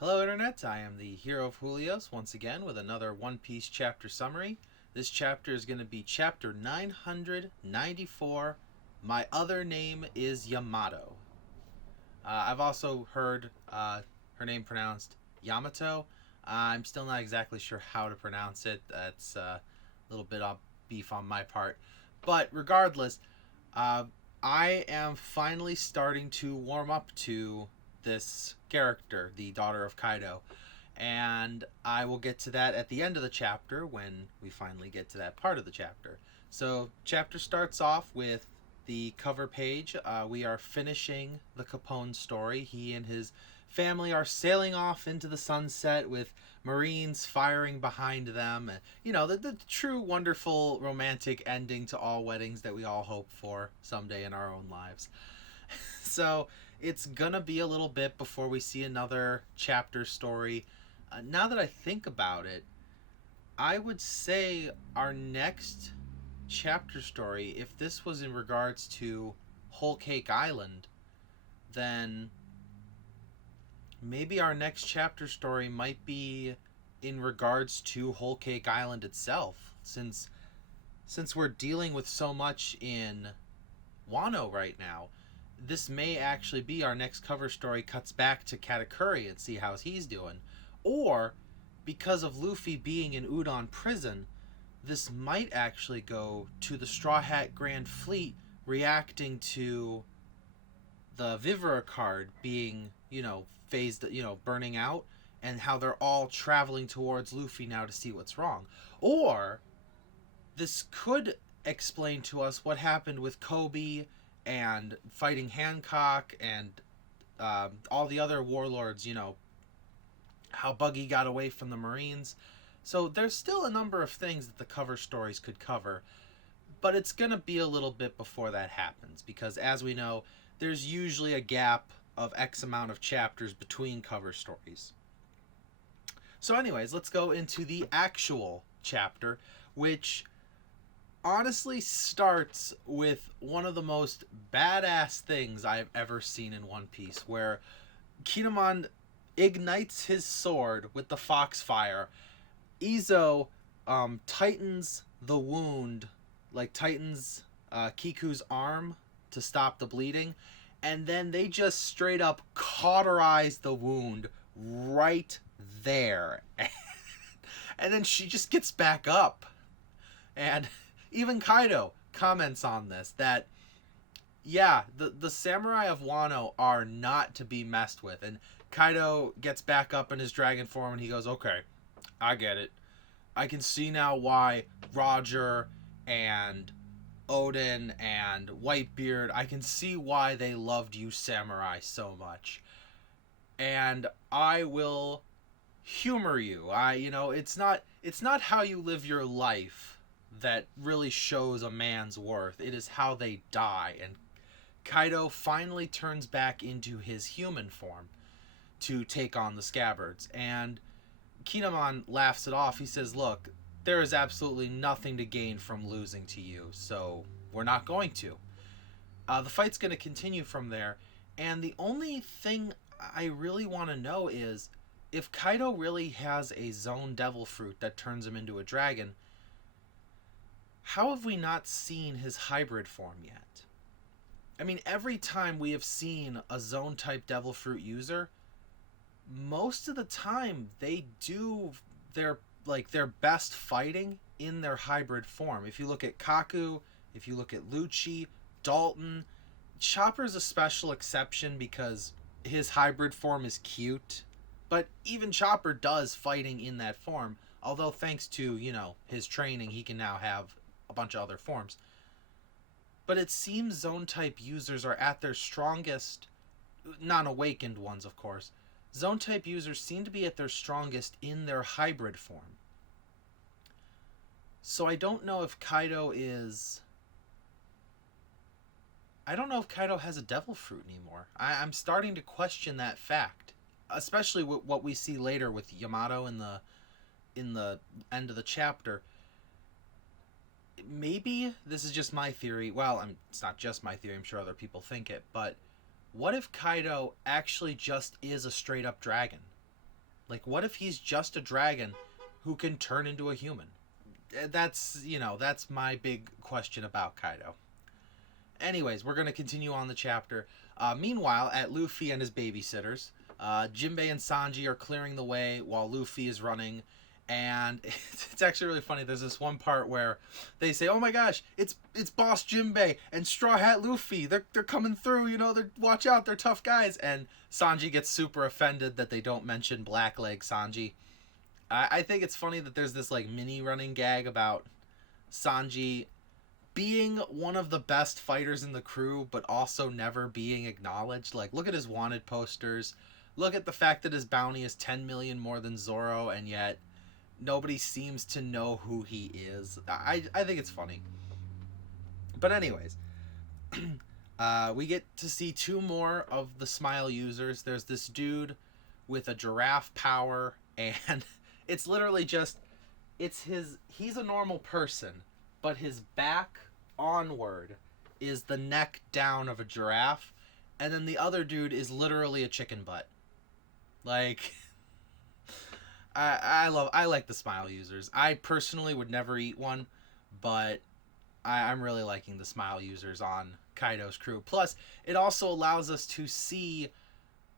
Hello Internet, I am the hero of Julios once again with another One Piece chapter summary. This chapter is going to be chapter 994, My Other Name is Yamato. I've also heard her name pronounced Yamato. I'm still not exactly sure how to pronounce it. That's a little bit of beef on my part. But regardless, uh, I am finally starting to warm up to this character, the daughter of Kaido. And I will get to that at the end of the chapter when we finally get to that part of the chapter. So, chapter starts off with the cover page. We are finishing the Capone story. He and his family are sailing off into the sunset with Marines firing behind them. You know, the true wonderful romantic ending to all weddings that we all hope for someday in our own lives. So it's gonna be a little bit before we see another chapter story. Now that I think about it, I would say our next chapter story, if this was in regards to Whole Cake Island, then maybe our next chapter story might be in regards to Whole Cake Island itself, since we're dealing with so much in Wano right now. This may actually be our next cover story cuts back to Katakuri and see how he's doing. Or, because of Luffy being in Udon prison, this might actually go to the Straw Hat Grand Fleet reacting to the Vivera card being, phased, burning out, and how they're all traveling towards Luffy now to see what's wrong. Or, this could explain to us what happened with Kobe and fighting Hancock and all the other warlords, how Buggy got away from the Marines. So there's still a number of things that the cover stories could cover, but it's going to be a little bit before that happens because, as we know, there's usually a gap of X amount of chapters between cover stories. So anyways, let's go into the actual chapter, which honestly starts with one of the most badass things I've ever seen in One Piece, where Kinemon ignites his sword with the foxfire. Izo tightens the wound, like tightens Kiku's arm to stop the bleeding, and then they just straight up cauterize the wound right there. And then she just gets back up. And even Kaido comments on this, that yeah, the samurai of Wano are not to be messed with. And Kaido gets back up in his dragon form and he goes, okay, I get it. I can see now why Roger and Odin and Whitebeard, I can see why they loved you samurai so much. And I will humor you. It's not how you live your life that really shows a man's worth. It is how they die. And Kaido finally turns back into his human form to take on the scabbards. And Kinemon laughs it off. He says, look, there is absolutely nothing to gain from losing to you, so we're not going to. The fight's going to continue from there. And the only thing I really want to know is, if Kaido really has a Zone Devil Fruit that turns him into a dragon, how have we not seen his hybrid form yet? I mean, every time we have seen a Zone type Devil Fruit user, most of the time they do their best fighting in their hybrid form. If you look at Kaku, if you look at Lucci, Dalton, Chopper's a special exception because his hybrid form is cute. But even Chopper does fighting in that form, although thanks to, his training, he can now have a bunch of other forms. But it seems Zone type users are at their strongest, non-awakened ones of course, Zone type users seem to be at their strongest in their hybrid form. So I don't know if Kaido has a Devil Fruit anymore. I'm starting to question that fact, especially with what we see later with Yamato in the end of the chapter. Maybe this is just my theory. Well, it's not just my theory. I'm sure other people think it. But what if Kaido actually just is a straight up dragon? Like, what if he's just a dragon who can turn into a human? That's my big question about Kaido. Anyways, we're going to continue on the chapter. Meanwhile, at Luffy and his babysitters, Jinbei and Sanji are clearing the way while Luffy is running. And it's actually really funny. There's this one part where they say, "Oh my gosh, it's Boss Jinbei and Straw Hat Luffy. They're coming through. Watch out, they're tough guys." And Sanji gets super offended that they don't mention Blackleg Sanji. I think it's funny that there's this like mini running gag about Sanji being one of the best fighters in the crew, but also never being acknowledged. Like, look at his wanted posters. Look at the fact that his bounty is 10 million more than Zoro, and yet nobody seems to know who he is. I think it's funny. But anyways, we get to see two more of the Smile users. There's this dude with a giraffe power, and it's literally just, he's a normal person, but his back onward is the neck down of a giraffe, and then the other dude is literally a chicken butt. Like, I like the Smile users. I personally would never eat one, but I'm really liking the Smile users on Kaido's crew. Plus, it also allows us to see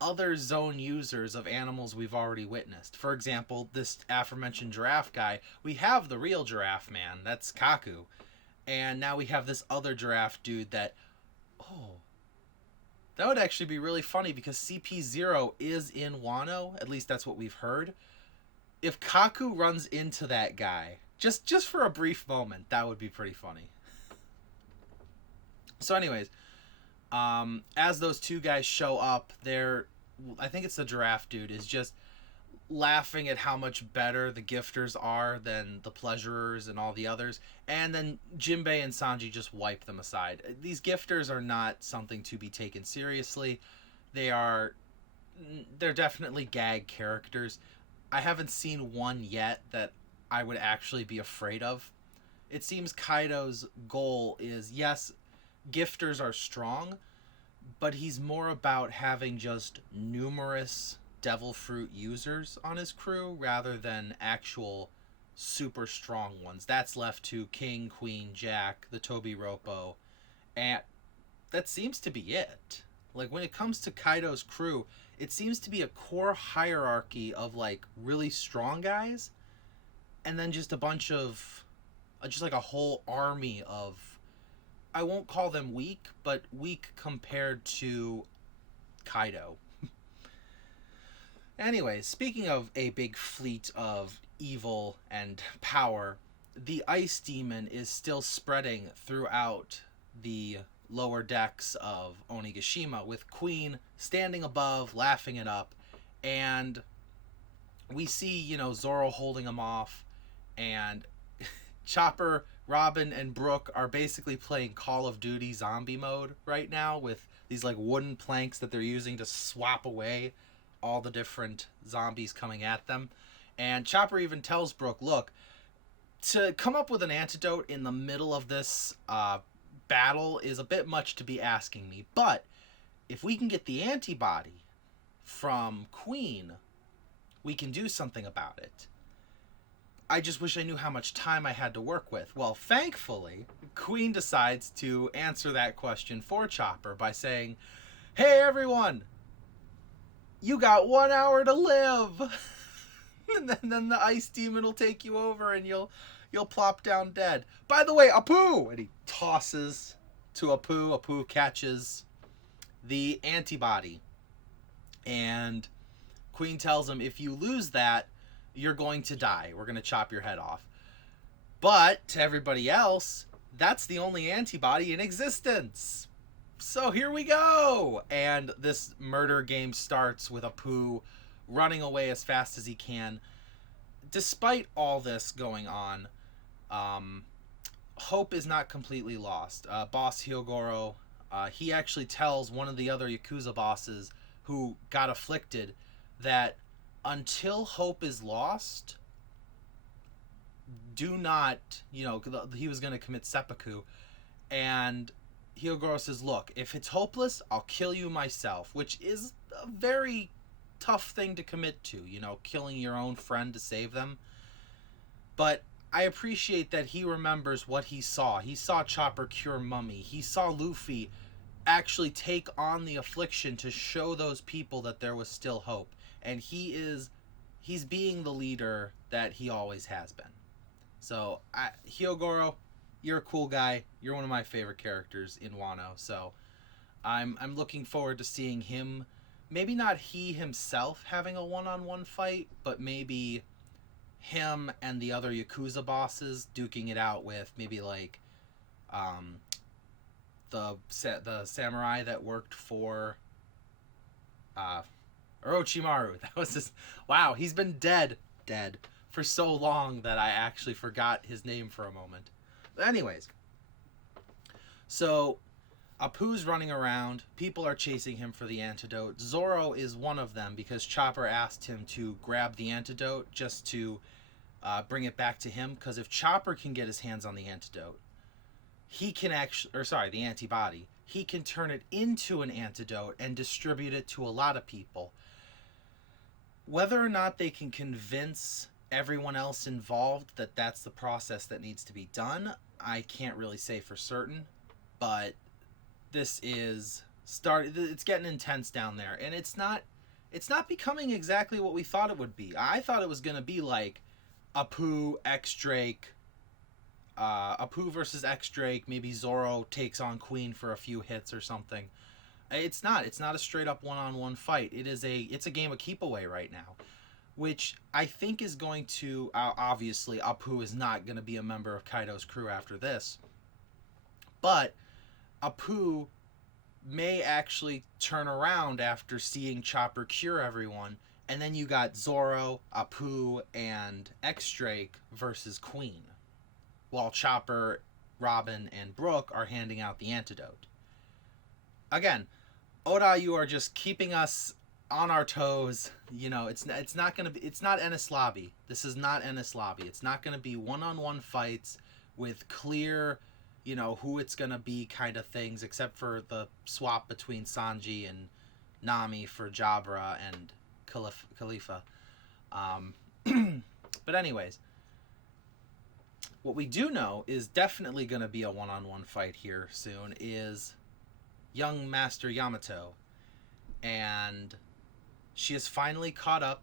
other zone users of animals we've already witnessed. For example, this aforementioned giraffe guy, we have the real giraffe man, that's Kaku. And now we have this other giraffe dude that would actually be really funny because CP0 is in Wano, at least that's what we've heard. If Kaku runs into that guy, just for a brief moment, that would be pretty funny. So anyways, as those two guys show up, I think it's the giraffe dude, is just laughing at how much better the gifters are than the pleasurers and all the others. And then Jinbei and Sanji just wipe them aside. These gifters are not something to be taken seriously. They're definitely gag characters. I haven't seen one yet that I would actually be afraid of. It seems Kaido's goal is, yes, gifters are strong, but he's more about having just numerous devil fruit users on his crew rather than actual super strong ones. That's left to King, Queen, Jack, the Toby Roppo, and that seems to be it. Like, when it comes to Kaido's crew, it seems to be a core hierarchy of like really strong guys, and then just a bunch of just like a whole army of, I won't call them weak, but weak compared to Kaido. Anyways, speaking of a big fleet of evil and power, the ice demon is still spreading throughout the lower decks of Onigashima, with Queen standing above, laughing it up, and we see, Zoro holding him off, and Chopper, Robin, and Brook are basically playing Call of Duty zombie mode right now with these like wooden planks that they're using to swap away all the different zombies coming at them. And Chopper even tells Brook, look, to come up with an antidote in the middle of this battle is a bit much to be asking me, but if we can get the antibody from Queen, we can do something about it. I just wish I knew how much time I had to work with. Well, thankfully, Queen decides to answer that question for Chopper by saying, hey everyone, you got 1 hour to live. And then the ice demon will take you over and you'll plop down dead. By the way, Apu! And he tosses to Apu. Apu catches the antibody. And Queen tells him, if you lose that, you're going to die. We're going to chop your head off. But to everybody else, that's the only antibody in existence. So here we go. And this murder game starts with Apu running away as fast as he can. Despite all this going on, hope is not completely lost. Boss Hyogoro, he actually tells one of the other Yakuza bosses who got afflicted that until hope is lost, do not, he was going to commit seppuku. And Hyogoro says, look, if it's hopeless, I'll kill you myself, which is a very tough thing to commit to, you know, killing your own friend to save them. But I appreciate that he remembers what he saw. He saw Chopper cure Mummy. He saw Luffy actually take on the affliction to show those people that there was still hope. And he's being the leader that he always has been. So, Hyogoro, you're a cool guy. You're one of my favorite characters in Wano. So, I'm looking forward to seeing him. Maybe not he himself having a one-on-one fight, but maybe him and the other Yakuza bosses duking it out with maybe like the samurai that worked for Orochimaru. That was his. Wow, he's been dead for so long that I actually forgot his name for a moment. But anyways, so Apu's running around. People are chasing him for the antidote. Zoro is one of them because Chopper asked him to grab the antidote just to bring it back to him. Because if Chopper can get his hands on the antidote, he can the antibody. He can turn it into an antidote and distribute it to a lot of people. Whether or not they can convince everyone else involved that that's the process that needs to be done, I can't really say for certain. But this is it's getting intense down there, and it's not becoming exactly what we thought it would be. I thought it was going to be like Apu X Drake, Apu versus X Drake. Maybe Zoro takes on Queen for a few hits or something. It's not a straight up one-on-one fight. It's a game of keep away right now, which I think is going to obviously Apu is not going to be a member of Kaido's crew after this, but Apu may actually turn around after seeing Chopper cure everyone, and then you got Zoro, Apu, and X-Drake versus Queen, while Chopper, Robin, and Brook are handing out the antidote. Again, Oda, you are just keeping us on our toes. You know, it's not Enies Lobby. This is not Enies Lobby. It's not going to be one-on-one fights with clear, you know, who it's going to be kind of things, except for the swap between Sanji and Nami for Jabra and Khalifa. But anyways, what we do know is definitely going to be a one-on-one fight here soon is young Master Yamato. And she has finally caught up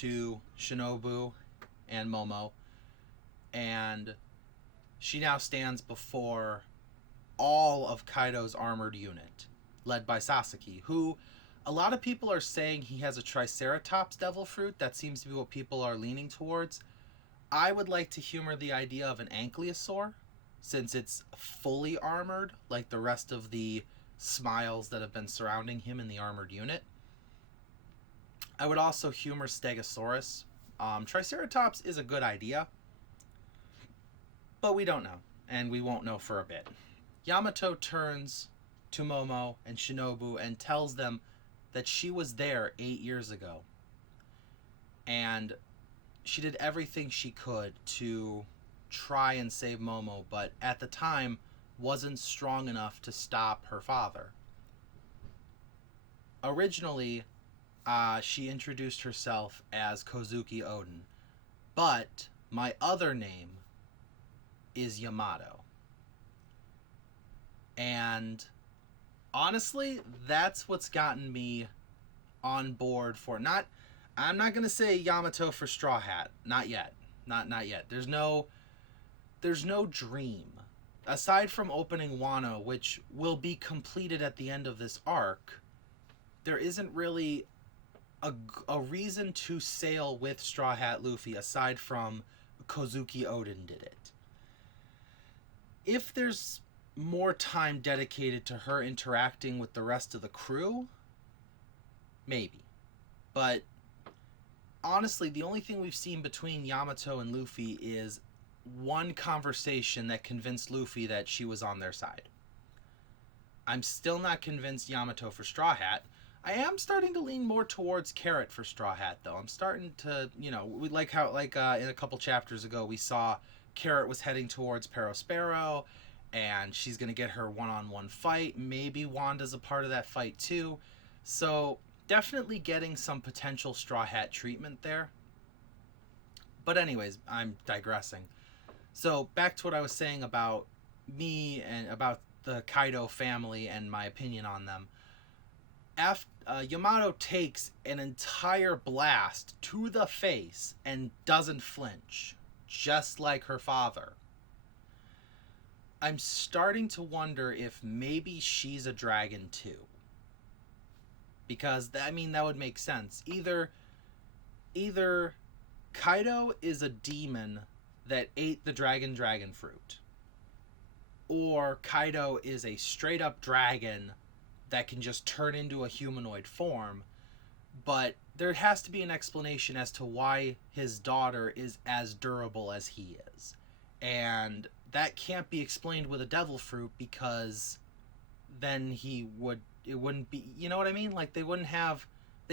to Shinobu and Momo. And she now stands before all of Kaido's armored unit, led by Sasaki, who a lot of people are saying he has a Triceratops devil fruit. That seems to be what people are leaning towards. I would like to humor the idea of an Ankylosaur, since it's fully armored, like the rest of the smiles that have been surrounding him in the armored unit. I would also humor Stegosaurus. Triceratops is a good idea, but we don't know, and we won't know for a bit. Yamato turns to Momo and Shinobu and tells them that she was there 8 years ago, and she did everything she could to try and save Momo, but at the time wasn't strong enough to stop her father. Originally, she introduced herself as Kozuki Oden, but my other name is Yamato. And honestly, that's what's gotten me on board for I'm not going to say Yamato for Straw Hat. Not yet. Not yet. There's no dream. Aside from opening Wano, which will be completed at the end of this arc, there isn't really a reason to sail with Straw Hat Luffy aside from Kozuki Oden did it. If there's more time dedicated to her interacting with the rest of the crew, maybe. But honestly, the only thing we've seen between Yamato and Luffy is one conversation that convinced Luffy that she was on their side. I'm still not convinced Yamato for Straw Hat. I am starting to lean more towards Carrot for Straw Hat, though. I'm starting to, in a couple chapters ago, we saw Carrot was heading towards Perospero, and she's going to get her one-on-one fight. Maybe Wanda's a part of that fight, too. So definitely getting some potential Straw Hat treatment there. But anyways, I'm digressing. So back to what I was saying about me and about the Kaido family and my opinion on them. Yamato takes an entire blast to the face and doesn't flinch, just like her father. I'm starting to wonder if maybe she's a dragon too. Because I mean that would make sense. Either Kaido is a demon that ate the dragon fruit, or Kaido is a straight up dragon that can just turn into a humanoid form, but there has to be an explanation as to why his daughter is as durable as he is. And that can't be explained with a devil fruit, because then it wouldn't be, you know what I mean? Like they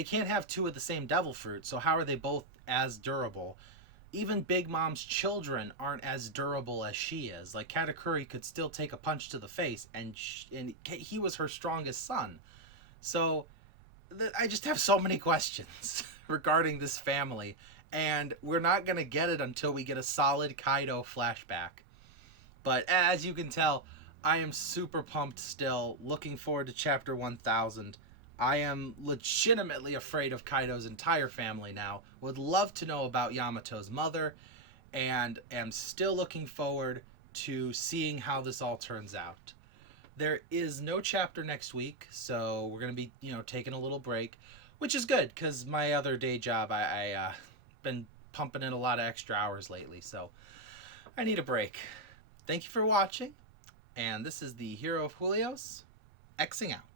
can't have two of the same devil fruit, so how are they both as durable? Even Big Mom's children aren't as durable as she is. Like, Katakuri could still take a punch to the face, and he was her strongest son. So, I just have so many questions regarding this family, and we're not going to get it until we get a solid Kaido flashback. But as you can tell, I am super pumped still, looking forward to Chapter 1000. I am legitimately afraid of Kaido's entire family now. Would love to know about Yamato's mother, and am still looking forward to seeing how this all turns out. There is no chapter next week, so we're going to be, taking a little break, which is good, because my other day job, I been pumping in a lot of extra hours lately, so I need a break. Thank you for watching, and this is the Hero of Julios, Xing out.